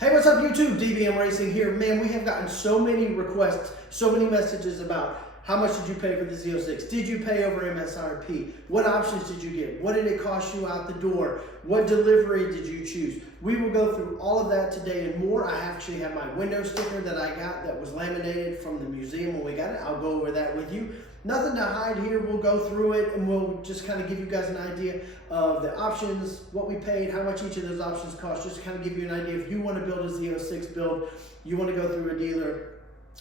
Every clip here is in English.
Hey, what's up YouTube? DBM Racing here. Man, we have gotten so many requests, so many messages about how much did you pay for the Z06? Did you pay over MSRP? What options did you get? What did it cost you out the door? What delivery did you choose? We will go through all of that today and more. I actually have my window sticker that I got that was laminated from the museum when we got it. I'll go over that with you. Nothing to hide here. We'll go through it and we'll just kind of give you guys an idea of the options, what we paid, how much each of those options cost, just to kind of give you an idea if you want to build a Z06 build, you want to go through a dealer,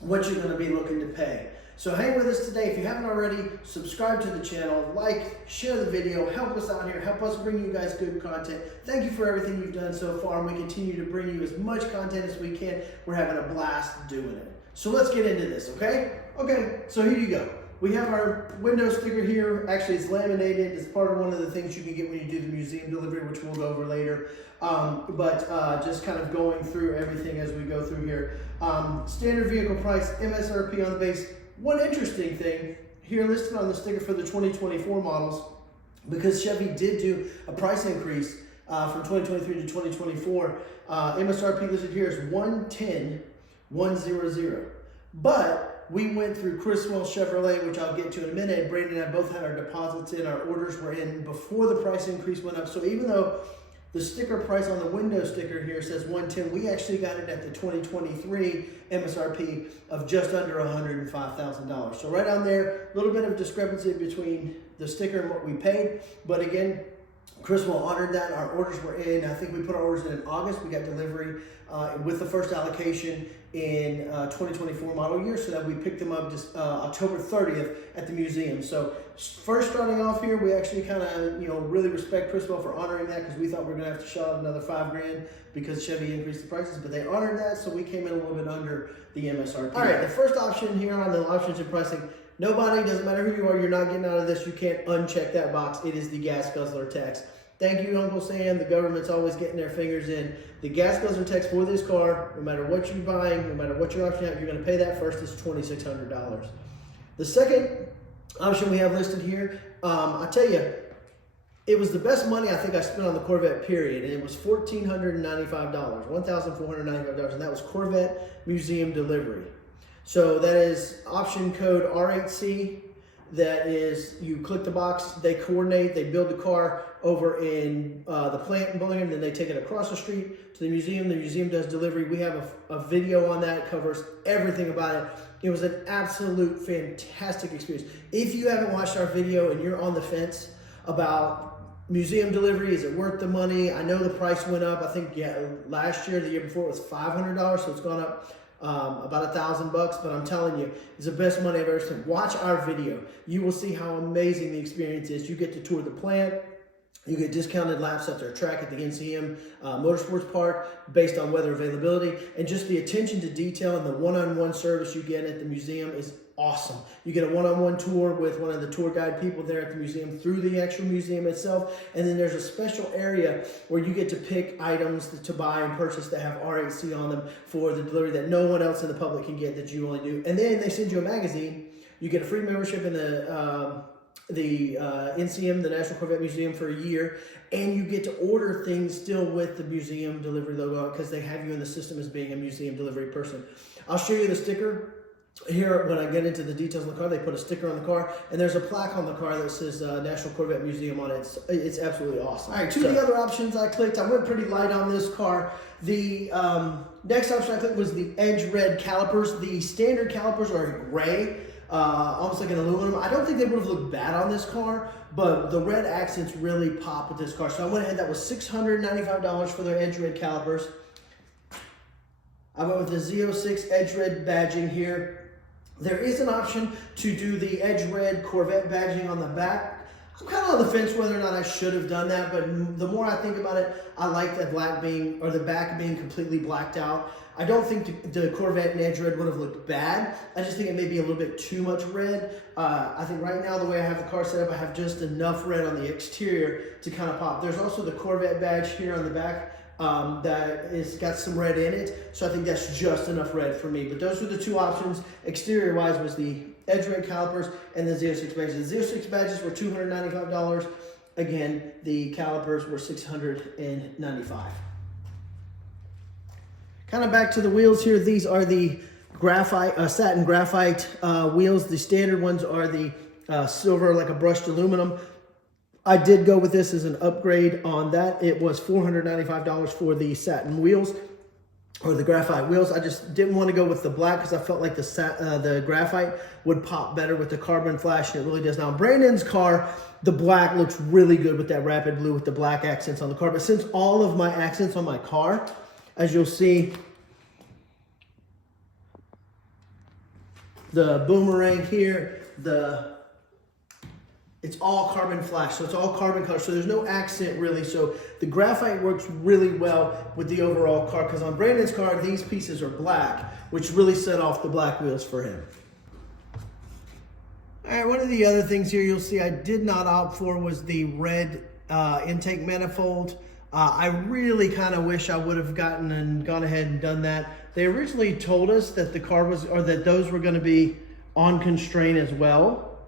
what you're going to be looking to pay. So hang with us today. If you haven't already, subscribe to the channel, like, share the video, help us out here, help us bring you guys good content. Thank you for everything you've done so far, and we continue to bring you as much content as we can. We're having a blast doing it. So let's get into this, okay? Okay, so here you go. We have our window sticker here. Actually, it's laminated. It's part of one of the things you can get when you do the museum delivery, which we'll go over later. Just kind of going through everything as we go through here. Standard vehicle price, MSRP on the base. One interesting thing here listed on the sticker for the 2024 models, because Chevy did do a price increase from 2023 to 2024, MSRP listed here is $110,100. But we went through Criswell Chevrolet, which I'll get to in a minute. Brandon and I both had our deposits in, our orders were in before the price increase went up. So even though the sticker price on the window sticker here says $110,000, we actually got it at the 2023 MSRP of just under $105,000. So right on there, a little bit of discrepancy between the sticker and what we paid. But again, Criswell honored that. Our orders were in. I think we put our orders in August. We got delivery with the first allocation in 2024 model year, so that we picked them up just October 30th at the museum. So first starting off here, we actually kind of really respect Criswell for honoring that, because we thought we were going to have to shell out another $5,000 because Chevy increased the prices, but they honored that, so we came in a little bit under the MSRP. All right, the first option here on the options and pricing. Nobody, doesn't matter who you are, you're not getting out of this. You can't uncheck that box. It is the gas guzzler tax. Thank you, Uncle Sam. The government's always getting their fingers in. The gas guzzler tax for this car, no matter what you're buying, no matter what your option out, you're going to pay that first. It's $2,600. The second option we have listed here, I tell you, it was the best money I think I spent on the Corvette, period, and it was $1,495, $1,495, and that was Corvette Museum Delivery. So that is option code R8C. That is, you click the box, they coordinate, they build the car over in the plant in Bellingham, then they take it across the street to the museum does delivery. We have a video on that, covers everything about it. It was an absolute fantastic experience. If you haven't watched our video and you're on the fence about museum delivery, is it worth the money? I know the price went up. I think last year, the year before, it was $500, so it's gone up about $1,000, but I'm telling you, it's the best money I've ever spent. Watch our video. You will see how amazing the experience is. You get to tour the plant. You get discounted laps at their track at the NCM Motorsports Park based on weather availability, and just the attention to detail and the one-on-one service you get at the museum is awesome. You get a one-on-one tour with one of the tour guide people there at the museum through the actual museum itself, and then there's a special area where you get to pick items to buy and purchase that have R8C on them for the delivery that no one else in the public can get, that you only do. And then they send you a magazine. You get a free membership in the NCM, the National Corvette Museum, for a year, and you get to order things still with the museum delivery logo on, because they have you in the system as being a museum delivery person. I'll show you the sticker here when I get into the details of the car. They put a sticker on the car, and there's a plaque on the car that says National Corvette Museum on it. It's absolutely awesome. All right, two of the other options I clicked. I went pretty light on this car. The next option I clicked was the Edge Red calipers. The standard calipers are gray, almost like an aluminum. I don't think they would have looked bad on this car, but the red accents really pop with this car. So I went ahead. That was $695 for their Edge Red calipers. I went with the Z06 Edge Red badging here. There is an option to do the Edge Red Corvette badging on the back. I'm kind of on the fence whether or not I should have done that, but the more I think about it, I like that black being, or the back being completely blacked out. I don't think the Corvette and Edge Red would have looked bad. I just think it may be a little bit too much red. I think right now, the way I have the car set up, I have just enough red on the exterior to kind of pop. There's also the Corvette badge here on the back that is got some red in it, so I think that's just enough red for me. But those were the two options. Exterior wise was the Edge Red calipers and the Z06 badges. The Z06 badges were $295. Again, the calipers were $695. Kind of back to the wheels here. These are the graphite, satin graphite wheels. The standard ones are the silver, like a brushed aluminum. I did go with this as an upgrade on that. It was $495 for the satin wheels, or the graphite wheels. I just didn't want to go with the black because I felt like the graphite would pop better with the carbon flash, and it really does. Now, Brandon's car, the black looks really good with that rapid blue with the black accents on the car. But since all of my accents on my car, as you'll see, the boomerang here, it's all carbon flash, so it's all carbon color, so there's no accent really. So the graphite works really well with the overall car, because on Brandon's car, these pieces are black, which really set off the black wheels for him. All right, one of the other things here you'll see I did not opt for was the red intake manifold. I really kind of wish I would have gone ahead and done that. They originally told us that the car was, or that those were going to be on constraint as well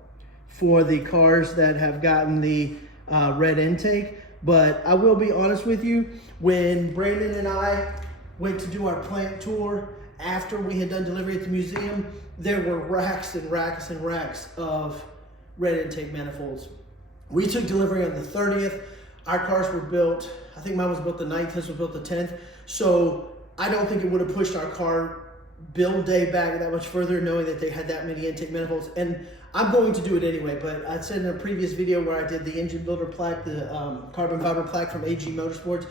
for the cars that have gotten the red intake. But I will be honest with you, when Brandon and I went to do our plant tour after we had done delivery at the museum, there were racks and racks and racks of red intake manifolds. We took delivery on the 30th. Our cars were built, I think mine was built the 9th, this was built the 10th. So I don't think it would have pushed our car build day back that much further, knowing that they had that many intake manifolds. And I'm going to do it anyway, but I said in a previous video where I did the engine builder plaque, the carbon fiber plaque from AG Motorsports,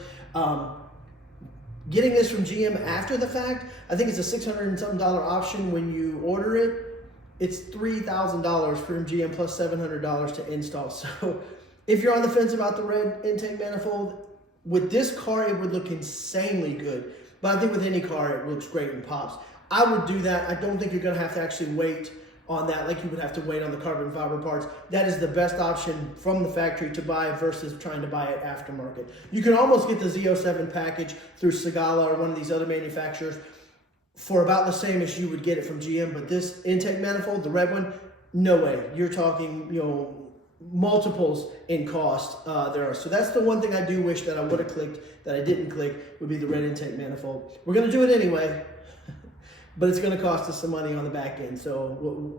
getting this from GM after the fact, I think it's a $600 and something option when you order it. It's $3,000 from GM plus $700 to install. So if you're on the fence about the red intake manifold, with this car, it would look insanely good. But I think with any car, it looks great and pops. I would do that. I don't think you're going to have to actually wait on that like you would have to wait on the carbon fiber parts. That is the best option from the factory to buy versus trying to buy it aftermarket. You can almost get the Z07 package through Segala or one of these other manufacturers for about the same as you would get it from GM. But this intake manifold, the red one, no way. You're talking, multiples in cost there. So that's the one thing I do wish that I would have clicked that I didn't click, would be the red intake manifold. We're going to do it anyway, but it's going to cost us some money on the back end. So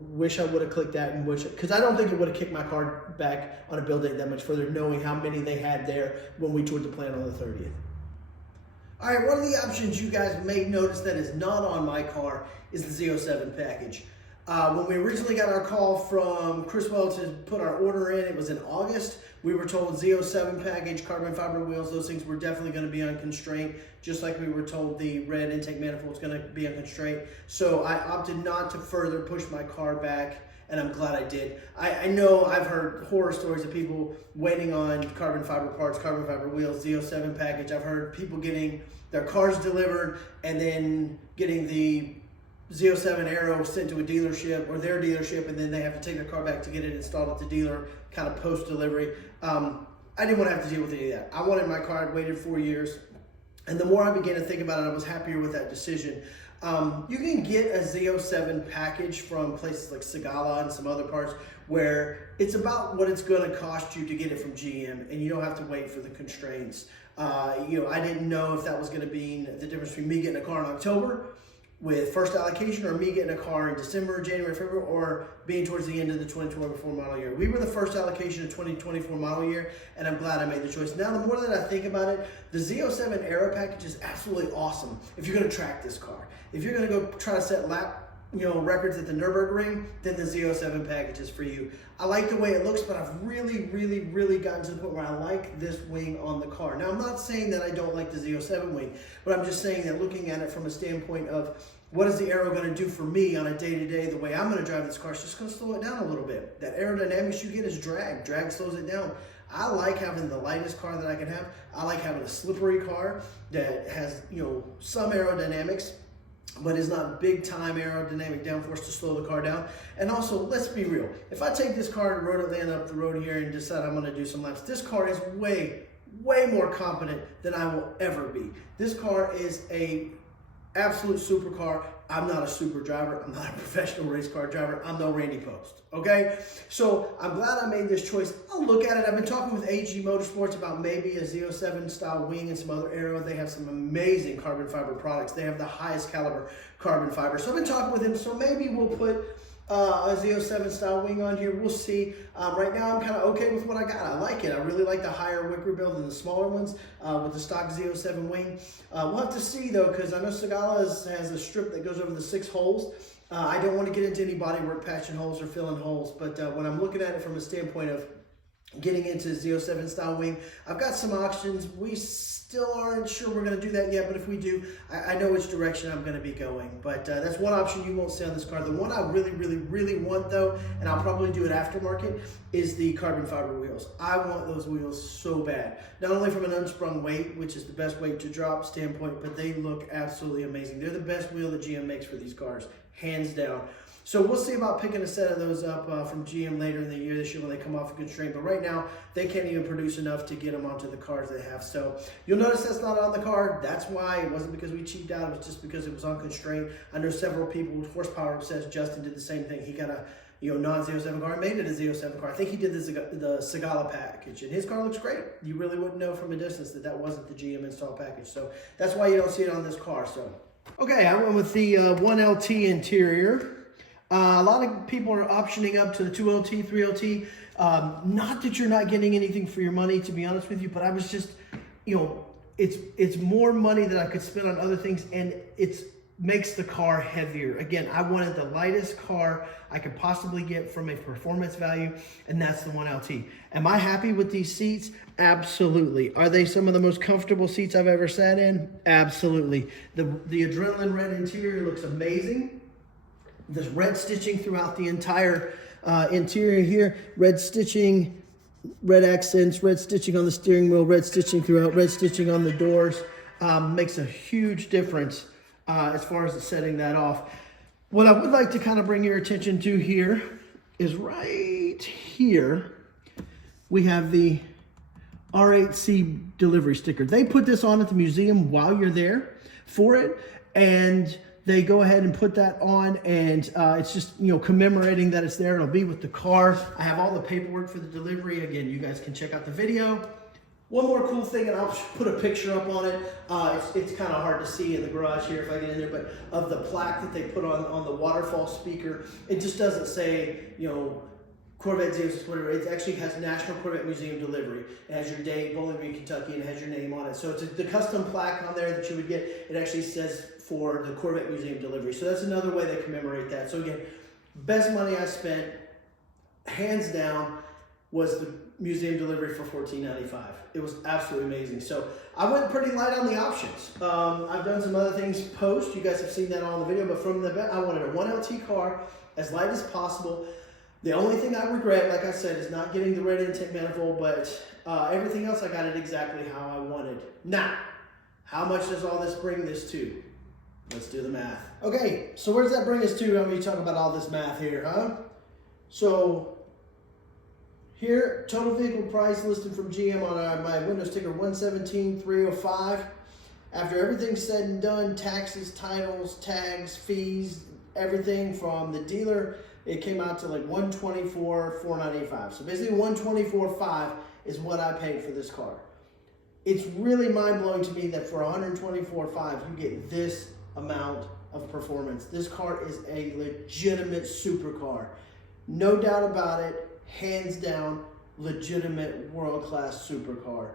wish I would have clicked that, and because I don't think it would have kicked my car back on a build date that much further, knowing how many they had there when we toured the plant on the 30th. All right, one of the options you guys may notice that is not on my car is the Z07 package. When we originally got our call from Criswell to put our order in, it was in August. We were told Z07 package, carbon fiber wheels, those things were definitely going to be on constraint, just like we were told the red intake manifold is going to be on constraint. So I opted not to further push my car back, and I'm glad I did. I know I've heard horror stories of people waiting on carbon fiber parts, carbon fiber wheels, Z07 package. I've heard people getting their cars delivered and then getting the Z07 Aero sent to a dealership or their dealership, and then they have to take their car back to get it installed at the dealer kind of post-delivery. I didn't want to have to deal with any of that. I wanted my car. I'd waited 4 years. And the more I began to think about it, I was happier with that decision. You can get a Z07 package from places like Segala and some other parts where it's about what it's going to cost you to get it from GM, and you don't have to wait for the constraints. I didn't know if that was going to be the difference between me getting a car in October with first allocation, or me getting a car in December, January, February, or being towards the end of the 2024 model year. We were the first allocation of 2024 model year, and I'm glad I made the choice. Now, the more that I think about it, the Z07 Aero package is absolutely awesome if you're going to track this car. If you're going to go try to set lap records at the Nürburgring, then the Z07 package is for you. I like the way it looks, but I've really, really, really gotten to the point where I like this wing on the car. Now, I'm not saying that I don't like the Z07 wing, but I'm just saying that looking at it from a standpoint of what is the Aero going to do for me on a day-to-day, the way I'm going to drive this car, it's just going to slow it down a little bit. That aerodynamics you get is drag. Drag slows it down. I like having the lightest car that I can have. I like having a slippery car that has, some aerodynamics, but is not big time aerodynamic downforce to slow the car down. And also, let's be real. If I take this car to Road Atlanta up the road here and decide I'm gonna do some laps, this car is way more competent than I will ever be. This car is a absolute supercar. I'm not a super driver. I'm not a professional race car driver. I'm no Randy Post, okay? So I'm glad I made this choice. I'll look at it. I've been talking with AG Motorsports about maybe a Z07 style wing and some other aero. They have some amazing carbon fiber products. They have the highest caliber carbon fiber. So I've been talking with him, so maybe we'll put a Z07 style wing on here. We'll see. Right now I'm kind of okay with what I got. I like it. I really like the higher wicker bill than the smaller ones with the stock Z07 wing. We'll have to see though, because I know Segala has a strip that goes over the 6 holes. I don't want to get into any bodywork patching holes or filling holes, but when I'm looking at it from a standpoint of getting into Z07 style wing, I've got some options. We still aren't sure we're going to do that yet, but if we do, I know which direction I'm going to be going. But that's one option you won't see on this car. The one I really want though, and I'll probably do it aftermarket, is the carbon fiber wheels. I want those wheels so bad. Not only from an unsprung weight, which is the best weight to drop standpoint, but they look absolutely amazing. They're the best wheel that GM makes for these cars, hands down. So we'll see about picking a set of those up from GM later in the year, this year when they come off a constraint. But right now, they can't even produce enough to get them onto the cars they have. So you'll notice that's not on the car. That's why. It wasn't because we cheaped out. It was just because it was on constraint. I know several people with horsepower obsessed. Justin did the same thing. He got a non-Z07 car and made it a Z07 car. I think he did the Segala package, and his car looks great. You really wouldn't know from a distance that wasn't the GM install package. So that's why you don't see it on this car. So okay, I went with the 1LT interior. A lot of people are optioning up to the 2LT, 3LT. Not that you're not getting anything for your money, to be honest with you, but I was just, it's more money that I could spend on other things, and it makes the car heavier. Again, I wanted the lightest car I could possibly get from a performance value, and that's the 1LT. Am I happy with these seats? Absolutely. Are they some of the most comfortable seats I've ever sat in? Absolutely. The adrenaline red interior looks amazing. There's red stitching throughout the entire interior here. Red stitching, red accents, red stitching on the steering wheel, red stitching throughout, red stitching on the doors. Makes a huge difference as far as setting that off. What I would like to kind of bring your attention to here is right here. We have the R8C delivery sticker. They put this on at the museum while you're there for it, and they go ahead and put that on, and it's just, commemorating that it's there. It'll be with the car. I have all the paperwork for the delivery. Again, you guys can check out the video. One more cool thing, and I'll put a picture up on it. It's kind of hard to see in the garage here if I get in there, but of the plaque that they put on the waterfall speaker, it just doesn't say, Corvette Z06, whatever. It actually has National Corvette Museum delivery. It has your date, Bowling Green, Kentucky, and it has your name on it. So it's the custom plaque on there that you would get. It actually says for the Corvette Museum delivery. So that's another way they commemorate that. So again, best money I spent, hands down, was the museum delivery for $14.95. It was absolutely amazing. So I went pretty light on the options. I've done some other things post. You guys have seen that all in the video, but from the event, I wanted a 1LT car, as light as possible. The only thing I regret, like I said, is not getting the red intake manifold, but everything else I got it exactly how I wanted. Now, how much does all this bring this to? Let's do the math. Okay, so where does that bring us to when we talk about all this math here, huh? So here, total vehicle price listed from GM on my window sticker, $117,305. After everything's said and done, taxes, titles, tags, fees, everything from the dealer, it came out to like $124,495. So basically $124,500 is what I paid for this car. It's really mind-blowing to me that for $124,500 you get this amount of performance. This car is a legitimate supercar. No doubt about it, hands down, legitimate world-class supercar.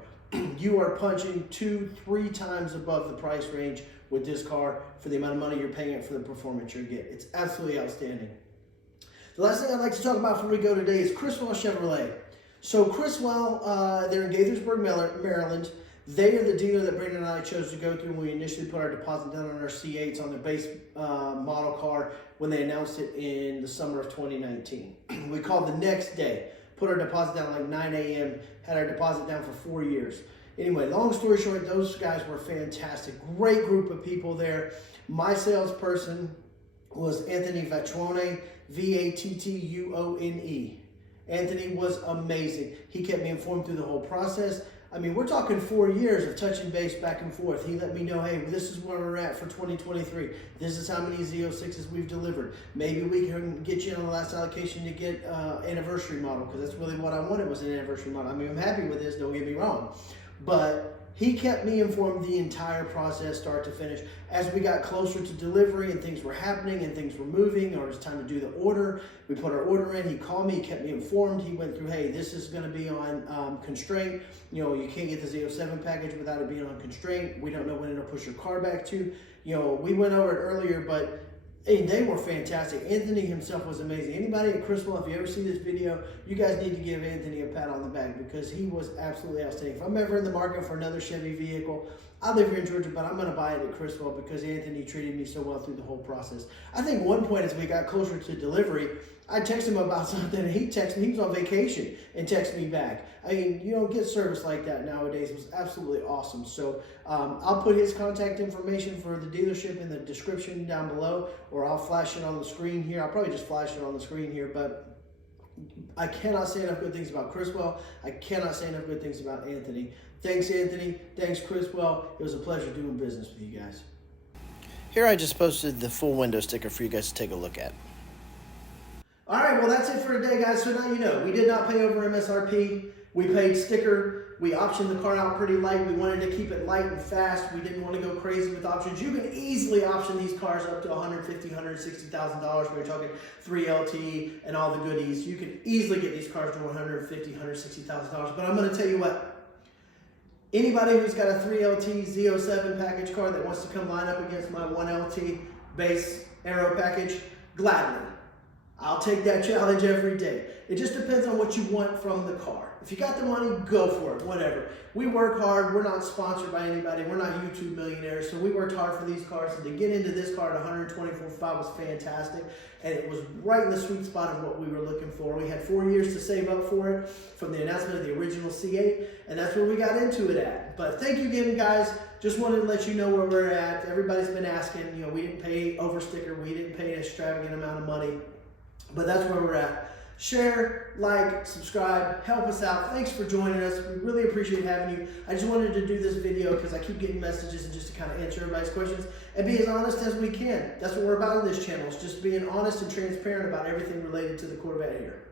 You are punching 2-3 times above the price range with this car for the amount of money you're paying it for the performance you get. It's absolutely outstanding. The last thing I'd like to talk about before we go today is Criswell Chevrolet. So Criswell, they're in Gaithersburg, Maryland. They are the dealer that Brandon and I chose to go through when we initially put our deposit down on our C8s on their base model car when they announced it in the summer of 2019. We called the next day, put our deposit down like 9 a.m., had our deposit down for 4 years. Anyway, long story short, those guys were fantastic. Great group of people there. My salesperson was Anthony Vattuone, V-A-T-T-U-O-N-E. Anthony was amazing. He kept me informed through the whole process. I mean, we're talking 4 years of touching base back and forth. He let me know, hey, this is where we're at for 2023. This is how many Z06s we've delivered. Maybe we can get you on the last allocation to get anniversary model, because that's really what I wanted, was an anniversary model. I mean, I'm happy with this, don't get me wrong. But he kept me informed the entire process, start to finish. As we got closer to delivery and things were happening and things were moving, or it was time to do the order, we put our order in, he called me, he kept me informed. He went through, hey, this is gonna be on constraint. You know, you can't get the Z07 package without it being on constraint. We don't know when it'll push your car back to. You know, we went over it earlier, but hey, they were fantastic. Anthony himself was amazing. Anybody at Criswell, if you ever see this video, you guys need to give Anthony a pat on the back, because he was absolutely outstanding. If I'm ever in the market for another Chevy vehicle, I live here in Georgia, but I'm going to buy it at Criswell because Anthony treated me so well through the whole process. I think one point as we got closer to delivery, I texted him about something, and he texted me. He was on vacation and texted me back. I mean, you don't get service like that nowadays. It was absolutely awesome. So I'll put his contact information for the dealership in the description down below, or I'll flash it on the screen here. I'll probably just flash it on the screen here, but I cannot say enough good things about Criswell. I cannot say enough good things about Anthony. Thanks, Anthony. Thanks, Criswell. It was a pleasure doing business with you guys. Here I just posted the full window sticker for you guys to take a look at. All right, well, that's it for today, guys. So now you know, we did not pay over MSRP. We paid sticker. We optioned the car out pretty light. We wanted to keep it light and fast. We didn't want to go crazy with options. You can easily option these cars up to $150,000, $160,000. We're talking 3LT and all the goodies. You can easily get these cars to $150,000, $160,000. But I'm going to tell you what. Anybody who's got a 3LT Z07 package car that wants to come line up against my 1LT base aero package, gladly. I'll take that challenge every day. It just depends on what you want from the car. If you got the money, go for it, whatever. We work hard. We're not sponsored by anybody. We're not YouTube millionaires, so we worked hard for these cars. And to get into this car at $124,500 was fantastic, and it was right in the sweet spot of what we were looking for. We had 4 years to save up for it from the announcement of the original C8, and that's where we got into it at. But thank you again, guys. Just wanted to let you know where we're at. Everybody's been asking. You know, we didn't pay over sticker. We didn't pay an extravagant amount of money, but that's where we're at. Share, like, subscribe, help us out. Thanks for joining us. We really appreciate having you. I just wanted to do this video because I keep getting messages, and just to kind of answer everybody's questions and be as honest as we can. That's what we're about on this channel. It's just being honest and transparent about everything related to the Corvette here.